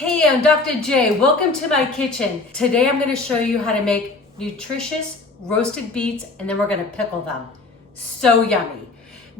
Hey, I'm Dr. J. Welcome to my kitchen. Today I'm going to show you how to make nutritious roasted beets and then we're going to pickle them. So yummy.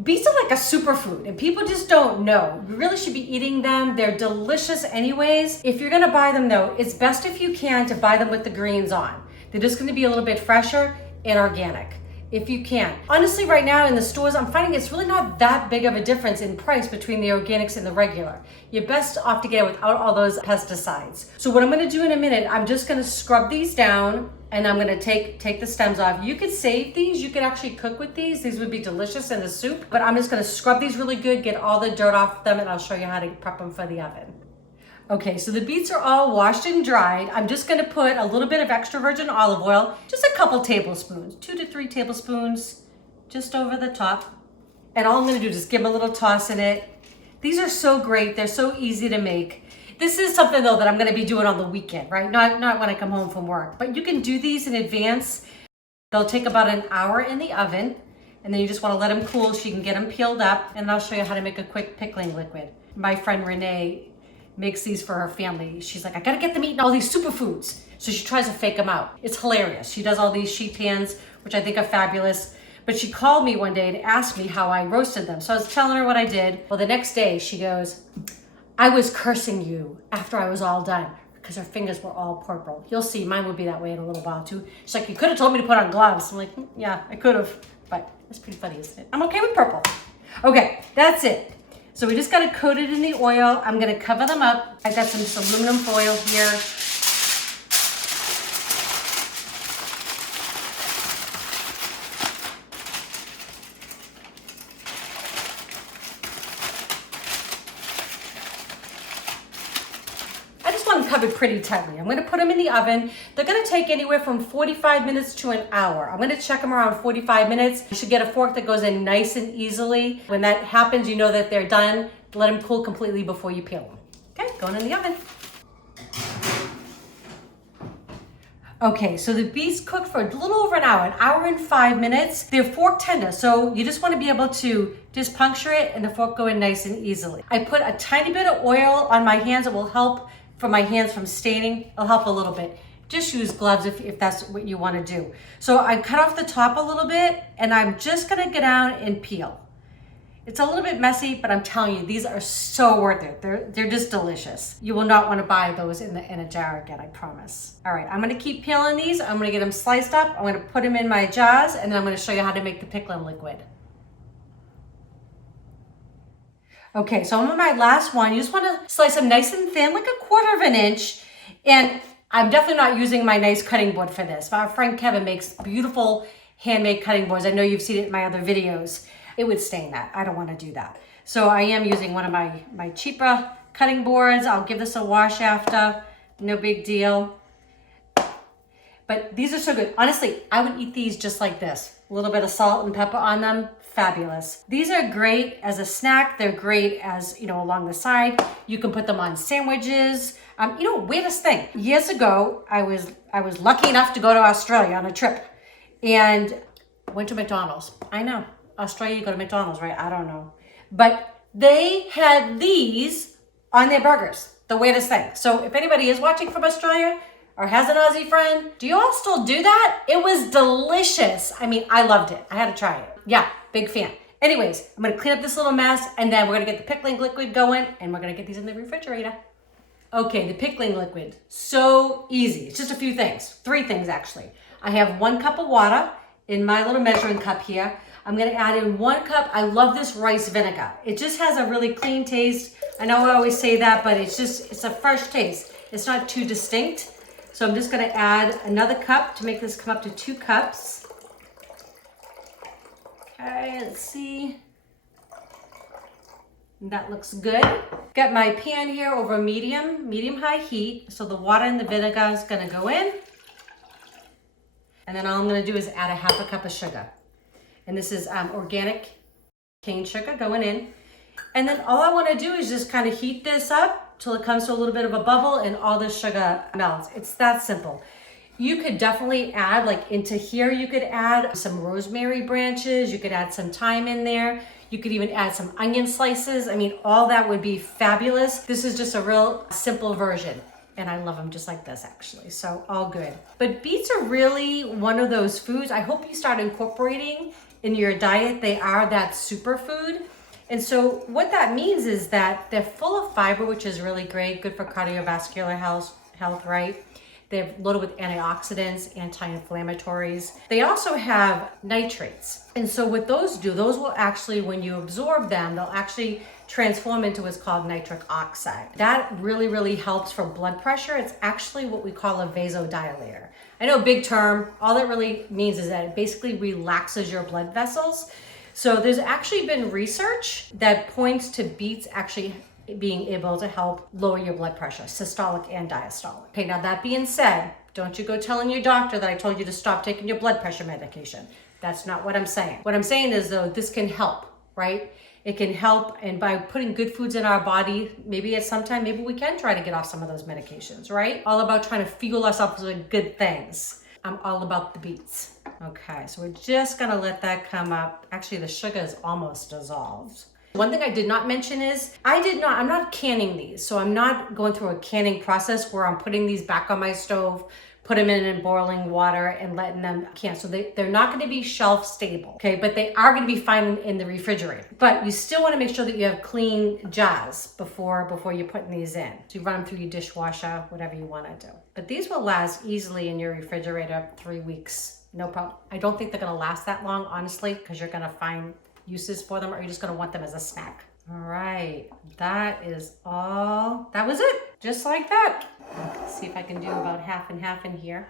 Beets are like a superfood and people just don't know. You really should be eating them. They're delicious anyways. If you're going to buy them though, it's best if you can to buy them with the greens on. They're just going to be a little bit fresher and organic. If you can. Honestly, right now in the stores, I'm finding it's really not that big of a difference in price between the organics and the regular. You're best off to get it without all those pesticides. So what I'm gonna do in a minute, I'm just gonna scrub these down and I'm gonna take the stems off. You could save these, you could actually cook with these. These would be delicious in the soup, but I'm just gonna scrub these really good, get all the dirt off them, and I'll show you how to prep them for the oven. Okay, so the beets are all washed and dried. I'm just gonna put a little bit of extra virgin olive oil, just a couple tablespoons, 2 to 3 tablespoons, just over the top. And all I'm gonna do is just give them a little toss in it. These are so great, they're so easy to make. This is something though that I'm gonna be doing on the weekend, right? Not when I come home from work, but you can do these in advance. They'll take about an hour in the oven, and then you just wanna let them cool so you can get them peeled up, and I'll show you how to make a quick pickling liquid. My friend Renee makes these for her family. She's like, I gotta get them eating all these superfoods. So she tries to fake them out. It's hilarious. She does all these sheet pans, which I think are fabulous. But she called me one day to ask me how I roasted them. So I was telling her what I did. Well, the next day she goes, I was cursing you after I was all done because her fingers were all purple. You'll see, mine will be that way in a little while too. She's like, you could have told me to put on gloves. I'm like, yeah, I could have, but it's pretty funny, isn't it? I'm okay with purple. Okay, that's it. So we just gotta coat it in the oil. I'm gonna cover them up. I've got some aluminum foil here. I just want them covered pretty tightly. I'm gonna put them in the oven. They're gonna take anywhere from 45 minutes to an hour. I'm gonna check them around 45 minutes. You should get a fork that goes in nice and easily. When that happens, you know that they're done. Let them cool completely before you peel them. Okay, going in the oven. Okay, so the beets cooked for a little over an hour and 5 minutes. They're fork tender, so you just want to be able to just puncture it and the fork go in nice and easily. I put a tiny bit of oil on my hands. It will help for my hands from staining. It'll help a little bit. Just use gloves if that's what you want to do. So I cut off the top a little bit and I'm just gonna get down and peel. It's a little bit messy, but I'm telling you, these are so worth it. They're just delicious. You will not want to buy those in a jar again, I promise. All right, I'm gonna keep peeling these. I'm gonna get them sliced up. I'm gonna put them in my jars, and then I'm gonna show you how to make the pickling liquid. Okay, so I'm on my last one. You just wanna slice them nice and thin, like a 1/4 of an inch. And I'm definitely not using my nice cutting board for this. My friend Kevin makes beautiful handmade cutting boards. I know you've seen it in my other videos. It would stain that. I don't want to do that. So I am using one of my cheaper cutting boards. I'll give this a wash after. No big deal. But these are so good. Honestly, I would eat these just like this. A little bit of salt and pepper on them. Fabulous. These are great as a snack. They're great as, along the side. You can put them on sandwiches. Weirdest thing. Years ago, I was lucky enough to go to Australia on a trip and went to McDonald's. I know. Australia, you go to McDonald's, right? I don't know. But they had these on their burgers. The weirdest thing. So if anybody is watching from Australia or has an Aussie friend, do you all still do that? It was delicious. I mean, I loved it. I had to try it. Yeah, big fan. Anyways, I'm gonna clean up this little mess and then we're gonna get the pickling liquid going and we're gonna get these in the refrigerator. Okay, the pickling liquid, so easy. It's just a few things, 3 things actually. I have 1 cup of water in my little measuring cup here. I'm gonna add in 1 cup. I love this rice vinegar. It just has a really clean taste. I know I always say that, but it's a fresh taste. It's not too distinct. So I'm just gonna add another cup to make this come up to 2 cups. Okay, let's see. That looks good. Got my pan here over medium-high heat. So the water and the vinegar is gonna go in. And then all I'm gonna do is add a 1/2 cup of sugar. And this is organic cane sugar going in. And then all I wanna do is just kind of heat this up till it comes to a little bit of a bubble and all the sugar melts. It's that simple. You could definitely add, like into here, you could add some rosemary branches. You could add some thyme in there. You could even add some onion slices. I mean, all that would be fabulous. This is just a real simple version. And I love them just like this, actually. So all good. But beets are really one of those foods I hope you start incorporating in your diet. They are that superfood. And so what that means is that they're full of fiber, which is really great, good for cardiovascular health, right? They're loaded with antioxidants, anti-inflammatories. They also have nitrates. And so what those do, those will actually, when you absorb them, they'll actually transform into what's called nitric oxide. That really, really helps for blood pressure. It's actually what we call a vasodilator. I know, big term. All that really means is that it basically relaxes your blood vessels. So there's actually been research that points to beets actually being able to help lower your blood pressure, systolic and diastolic. Okay, now that being said, don't you go telling your doctor that I told you to stop taking your blood pressure medication. That's not what I'm saying. What I'm saying is, though, this can help, right? It can help, and by putting good foods in our body, maybe at some time, maybe we can try to get off some of those medications, right? All about trying to fuel ourselves with good things. I'm all about the beets. Okay, so we're just gonna let that come up. Actually, the sugar is almost dissolved. One thing I did not mention is I'm not canning these. So I'm not going through a canning process where I'm putting these back on my stove, put them in boiling water and letting them can. So they're not gonna be shelf stable, okay? But they are gonna be fine in the refrigerator. But you still wanna make sure that you have clean jars before you're putting these in. So you run them through your dishwasher, whatever you wanna do. But these will last easily in your refrigerator 3 weeks, no problem. I don't think they're gonna last that long, honestly, because you're gonna find uses for them, or you're just gonna want them as a snack. All right, that is all. That was it, just like that. Let's see if I can do about half and half in here.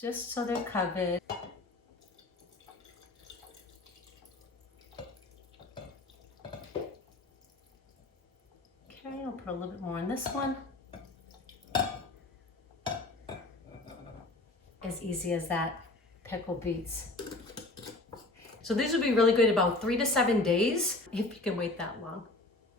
Just so they're covered. Okay, I'll put a little bit more in this one. As easy as that. Pickled beets. So these would be really good about 3 to 7 days, if you can wait that long.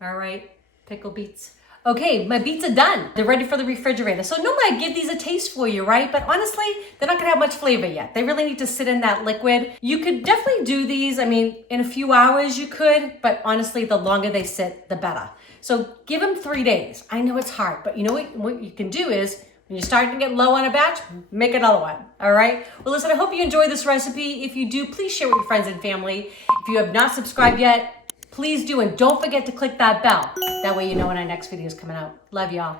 All right, pickled beets. Okay, my beets are done. They're ready for the refrigerator. So normally I give these a taste for you, right? But honestly, they're not gonna have much flavor yet. They really need to sit in that liquid. You could definitely do these, I mean, in a few hours you could, but honestly, the longer they sit, the better. So give them 3 days. I know it's hard, but you know what you can do is, when you're starting to get low on a batch, make another one, all right? Well, listen, I hope you enjoyed this recipe. If you do, please share with your friends and family. If you have not subscribed yet, please do, and don't forget to click that bell. That way you know when our next video is coming out. Love y'all.